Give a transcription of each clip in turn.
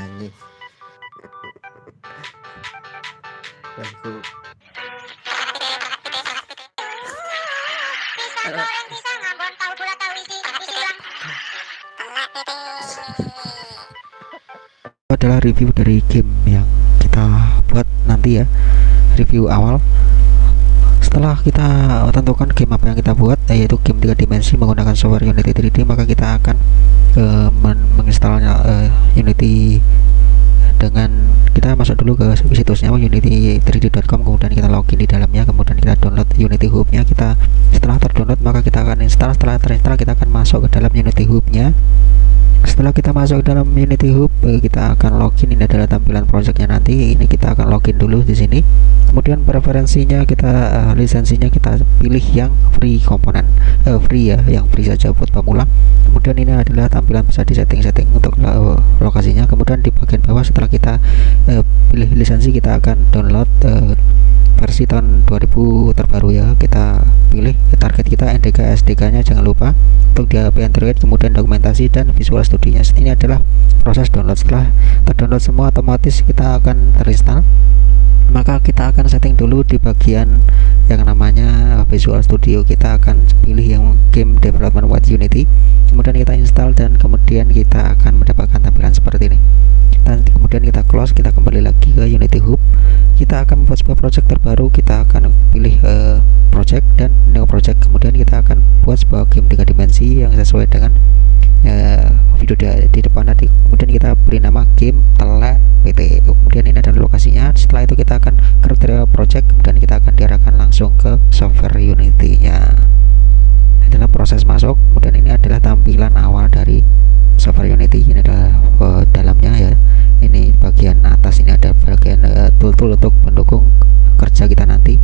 Anjing lagu adalah review dari game yang kita buat nanti ya, review awal setelah kita tentukan game apa yang kita buat, yaitu game 3 dimensi menggunakan software Unity 3D. Maka kita akan menginstalnya Unity dengan kita masuk dulu ke situsnya unity3d.com, kemudian kita login di dalamnya, kemudian kita download Unity Hub-nya. Kita setelah terdownload maka kita akan install. Setelah terinstall kita akan masuk ke dalam Unity Hub-nya. Setelah kita masuk ke dalam Unity Hub, kita akan login. Ini adalah tampilan projectnya nanti. Ini kita akan login dulu di sini. Kemudian preferensinya kita lisensinya kita pilih yang free komponen, free ya, yang free saja buat pemula. Kemudian ini adalah tampilan bisa di setting untuk lokasinya. Kemudian di bagian bawah setelah kita pilih lisensi, kita akan download versi tahun 2000 terbaru ya. Kita pilih target kita NDK SDK nya jangan lupa untuk di HP Android, kemudian dokumentasi dan Visual Studio-nya. Ini adalah proses download. Setelah terdownload semua, otomatis kita akan terinstall. Maka kita akan setting dulu di bagian yang namanya Visual Studio. Kita akan pilih yang Game Development with Unity, kemudian kita install dan kemudian kita akan mendapatkan tampilan seperti ini. Dan kemudian kita close, kita kembali lagi ke Unity Hub. Kita akan membuat sebuah project terbaru. Kita akan pilih project dan new project, kemudian kita akan buat sebuah game 3 dimensi yang sesuai dengan video di depan tadi. Kemudian kita beri nama game Telek PT. Kemudian ini adalah lokasinya. Setelah itu kita akan kriteria project, kemudian kita akan diarahkan langsung ke software Unity-nya. Adalah proses masuk. Kemudian ini adalah tampilan awal dari software Unity. Ini adalah dalamnya ya. Ini bagian atas, ini ada bagian tool-tool untuk pendukung kerja kita nanti.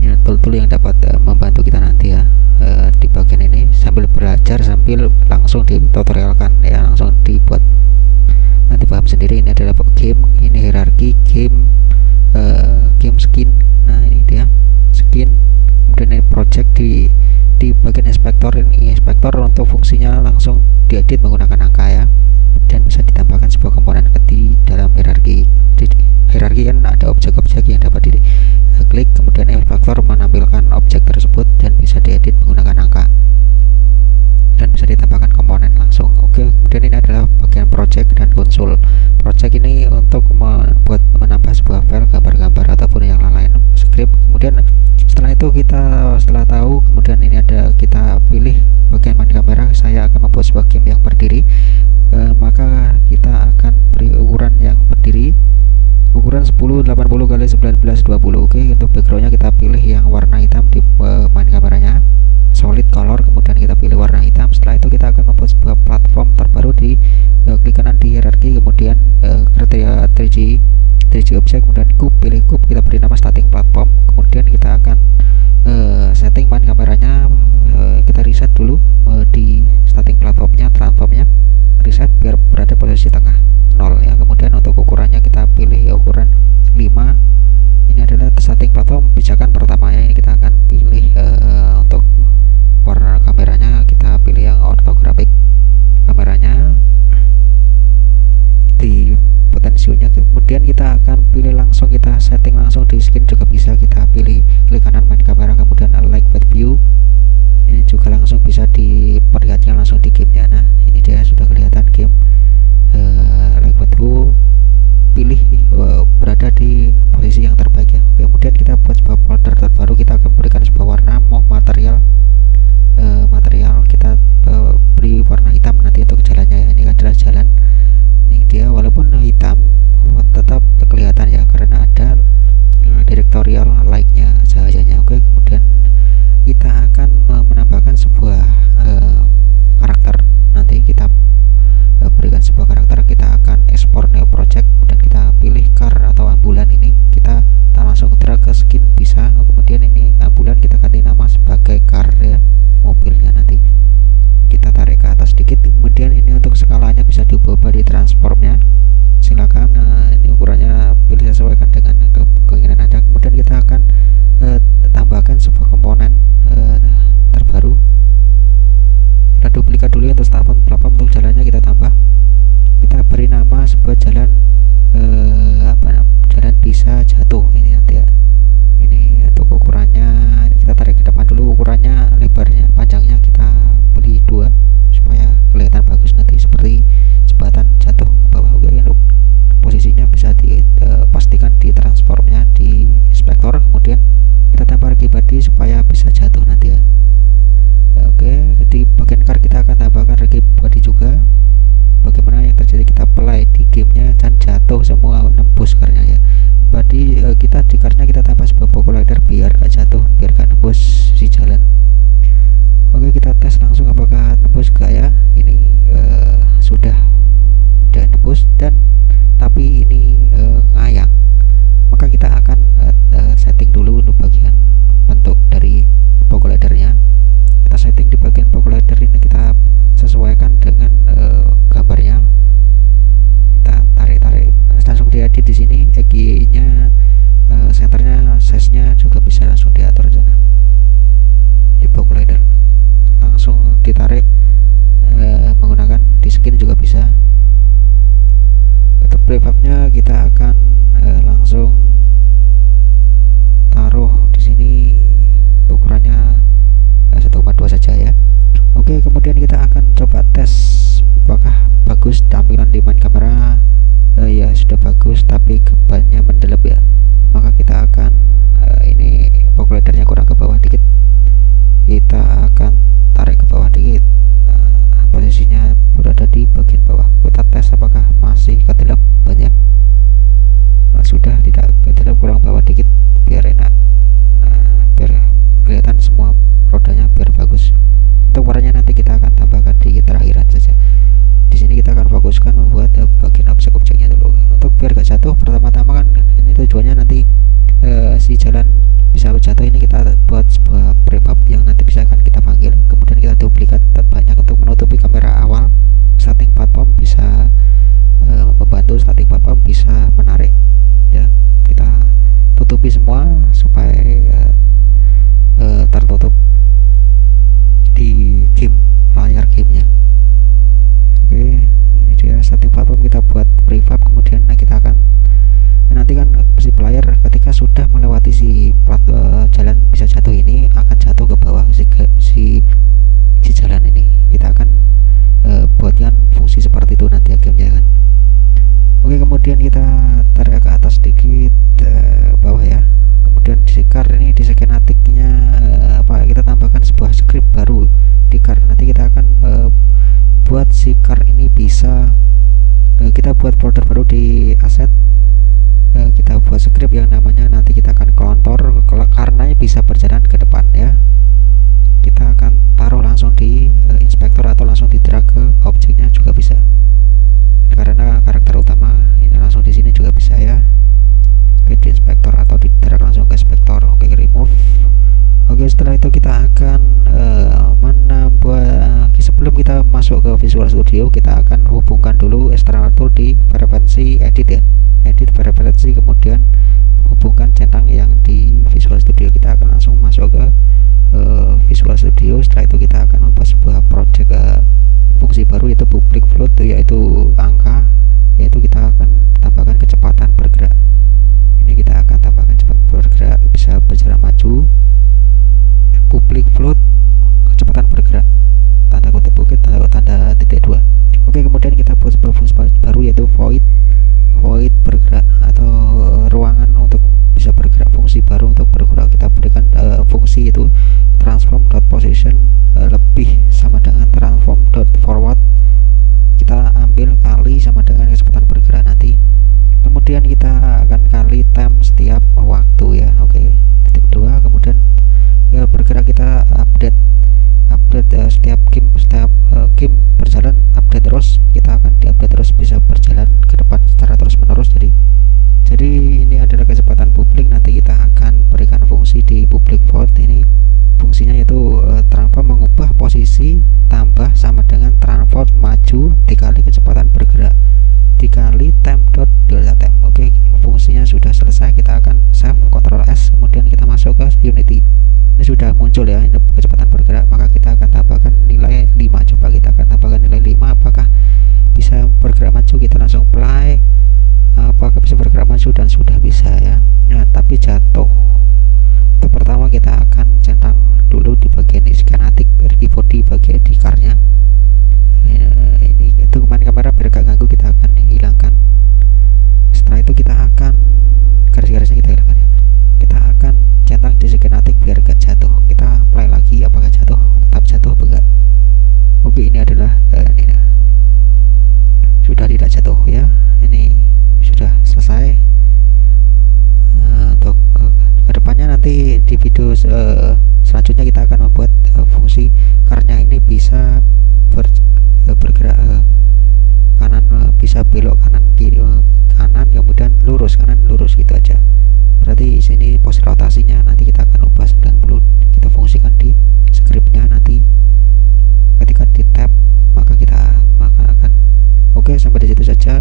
Ini tool-tool yang dapat membantu kita nanti ya. Di bagian ini sambil belajar sambil langsung ditutorialkan ya, langsung dibuat, nanti paham sendiri. Ini adalah game, ini hierarki game, game skin. Nah ini dia skin. Kemudian ini project di bagian inspektor. Ini inspektor untuk fungsinya langsung diedit menggunakan angka ya, dan bisa ditambahkan sebuah komponen di dalam hierarki. Di hierarki kan ada objek-objek yang dapat diklik, kemudian inspektor menampilkan objek tersebut dan bisa diedit menggunakan angka dan bisa ditambahkan komponen langsung. Oke, kemudian ini adalah bagian project dan konsul. Project ini untuk membuat menambah sebuah file gambar-gambar ataupun yang lain, script. Kemudian setelah itu setelah tahu, kemudian ini ada kita pilih bagian main kamera. Saya akan membuat sebuah game yang berdiri, maka kita akan beri ukuran yang berdiri, ukuran 1080 x 1920. Oke, untuk backgroundnya kita pilih yang warna hitam di main kameranya, solid color. Kemudian kita pilih warna hitam. Setelah itu kita akan membuat sebuah platform terbaru. Di klik kanan di hierarki, kemudian kriteria 3G object, kemudian cube, pilih cube, kita beri nama starting platform. Kemudian kita akan setting main kameranya, kita reset dulu di starting platformnya, transformnya reset biar berada posisi tengah 0 ya. Kemudian untuk ukurannya kita pilih ya, ukuran 5. Ini adalah starting platform pijakan pertamanya. Ini kita akan pilih untuk warna kameranya, kita pilih yang ortografik kameranya di potensionya. Kemudian kita akan pilih langsung, kita setting langsung di skin juga bisa. Kita pilih klik kanan main kamera, kemudian like with view. Ini juga langsung bisa diperlihatkan langsung di gamenya. Nah ini dia sudah kelihatan game. Like with view, pilih berada di posisi yang terbaik ya. Oke, kemudian kita buat sebuah folder terbaru. Kita akan berikan sebuah warna, mau material kita beri warna hitam nanti untuk jalannya ya. Ini adalah jalan. Ini dia, walaupun hitam tetap kelihatan ya, karena ada directorial like-nya, cahayanya. Oke, kemudian kita akan menambahkan sebuah karakter. Nanti kita berikan sebuah karakter. Kita akan export new project, kemudian kita pilih car atau ambulan. Ini kita langsung drag ke skin bisa. Kemudian ini ambulan kita ganti nama sebagai car ya, mobilnya. Nanti kita tarik ke atas sedikit. Kemudian ini untuk skalanya bisa diubah di transformnya, silakan. Ini ukurannya pilih sesuaikan dengan keinginan Anda. Kemudian kita akan tambahkan sebuah komponen terbaru. Kita duplikat dulu dulu untuk start platform. Untuk jalannya kita tambah, kita beri nama sebuah jalan jalan bisa jatuh ini nanti ya. Ini untuk ukurannya kita tarik ke depan dulu, ukurannya lebarnya panjangnya kita beli 2 supaya kelihatan bagus nanti seperti jembatan jatuh ke bawah. Oke, untuk posisinya bisa dipastikan di transformnya di inspektor, kemudian kita tambah regi body supaya bisa jatuh nanti ya. Oke, di bagian car kita akan tambahkan regi body juga. Bagaimana yang terjadi kita play di gamenya dan jatuh semua, nembus karnya ya. Body kita di karnya kita tambah sebuah pogo glider biar gak jatuh, biar gak nembus si jalan. Oke, kita tes langsung apakah nembus gak ya. Ini sudah tidak nembus, dan tapi ini ngayang. Maka kita akan setting dulu untuk bagian bentuk dari pogo glidernya. Kita setting di bagian pogo glider ini, kita sesuaikan dengan gambarnya. Kita tarik langsung diedit di sini. EG-nya senternya, size-nya juga bisa langsung diatur di sana. Di pogo glider langsung ditarik menggunakan di skin juga bisa. Untuk prefabnya kita akan langsung taruh di sini, ukurannya 1,2 saja ya. Oke, kemudian kita akan coba tes apakah bagus tampilan di main kamera. Ya sudah bagus, tapi bannya mendelep ya. Maka kita akan ini pogo glidernya kurang ke bawah dikit, kita akan tarik ke bawah dikit. Posisinya berada di bagian bawah. Kita tes apakah masih kedelap banyak. Sudah tidak kedelap, kurang bawah dikit biar enak. Biar kelihatan semua rodanya biar bagus. Untuk warnanya nanti kita akan tambahkan di terakhiran saja. Di sini kita akan fokuskan membuat bagian objek-objeknya dulu. Untuk biar gak jatuh, pertama-tama kan ini tujuannya nanti si jalan bisa jatuh ini, kita buat sebuah prefab yang nanti bisa akan kita panggil, kemudian kita duplikat banyak untuk menutupi kamera awal. Starting platform bisa membantu, starting platform bisa menarik ya. Kita tutupi semua supaya tertutup di game, layar gamenya. Oke, ini dia starting platform. Kita buat prefab, kemudian kita akan nanti kan si player ketika sudah melewati si jalan bisa jatuh ini akan jatuh ke bawah si jalan ini. Kita akan buatkan fungsi seperti itu nanti ya gamenya kan. Oke, kemudian kita tarik ke atas sedikit bawah ya. Kemudian di car ini, di skematiknya kita tambahkan sebuah script baru di car. Nanti kita akan buat si car ini bisa kita buat folder baru di aset. Kita buat script yang namanya nanti kita akan kelontor karena bisa berjalan ke depan ya. Kita akan taruh langsung di inspektor atau langsung di drag ke objeknya juga bisa, karena karakter utama ini langsung di sini juga bisa ya. Oke, di inspektor atau di drag langsung ke inspektor. Oke, remove. Oke, setelah itu kita akan menambah. Sebelum kita masuk ke Visual Studio, kita akan hubungkan dulu external tool di preferensi edit ya. Edit preferensi, kemudian hubungkan centang yang di Visual Studio. Kita akan langsung masuk ke Visual Studio. Setelah itu kita akan membuat sebuah project fungsi baru, yaitu public float, yaitu angka, yaitu kita akan tambahkan kecepatan bergerak. Ini kita akan tambahkan cepat bergerak, bisa berjalan maju. Public float kecepatan bergerak, tanda kutip bukit, tanda titik 2. Oke, kemudian kita buat sebuah fungsi baru, yaitu void bergerak atau ruangan untuk bisa bergerak. Fungsi baru untuk bergerak kita berikan fungsi itu transform.position lebih sama dengan transform.forward. Kita ambil kali sama dengan kecepatan bergerak nanti. Kemudian kita akan kali time setiap waktu ya. Oke, titik 2. Kemudian bergerak kita update setiap game berjalan, update terus. Kita akan diupdate terus, bisa berjalan ke depan secara terus menerus. Jadi ini adalah kecepatan publik. Nanti kita akan berikan fungsi di public void. Ini fungsinya yaitu transform mengubah posisi tambah sama dengan transform maju dikali kecepatan bergerak dikali time dot delta time. Oke, fungsinya sudah selesai. Kita akan save, Ctrl S, kemudian kita masuk ke Unity. Ini sudah muncul ya, ini kecepatan bergerak. Maka kita akan tambahkan nilai 5. Coba kita akan tambahkan maju dan sudah bisa ya. Nah, tapi jatuh itu pertama kita akan centang dulu di bagian schematic review body bagian di carnya. Ini itu main kamera biar gak ganggu, kita akan hilangkan. Setelah itu kita akan garis-garisnya kita hilangkan ya. Kita akan centang di schematic biar gak jatuh. Kita play lagi apakah jatuh, tetap jatuh apa enggak. Oke, ini adalah ini nah. Sudah tidak jatuh ya. Ini sudah selesai. Untuk kedepannya nanti di video selanjutnya kita akan membuat fungsi karnya ini bisa bergerak kanan, bisa belok kanan kiri, kanan kemudian lurus kanan lurus gitu aja. Berarti di sini pos rotasinya nanti kita akan ubah 90, kita fungsikan di scriptnya. Nanti ketika di tab maka akan oke. Sampai di situ saja.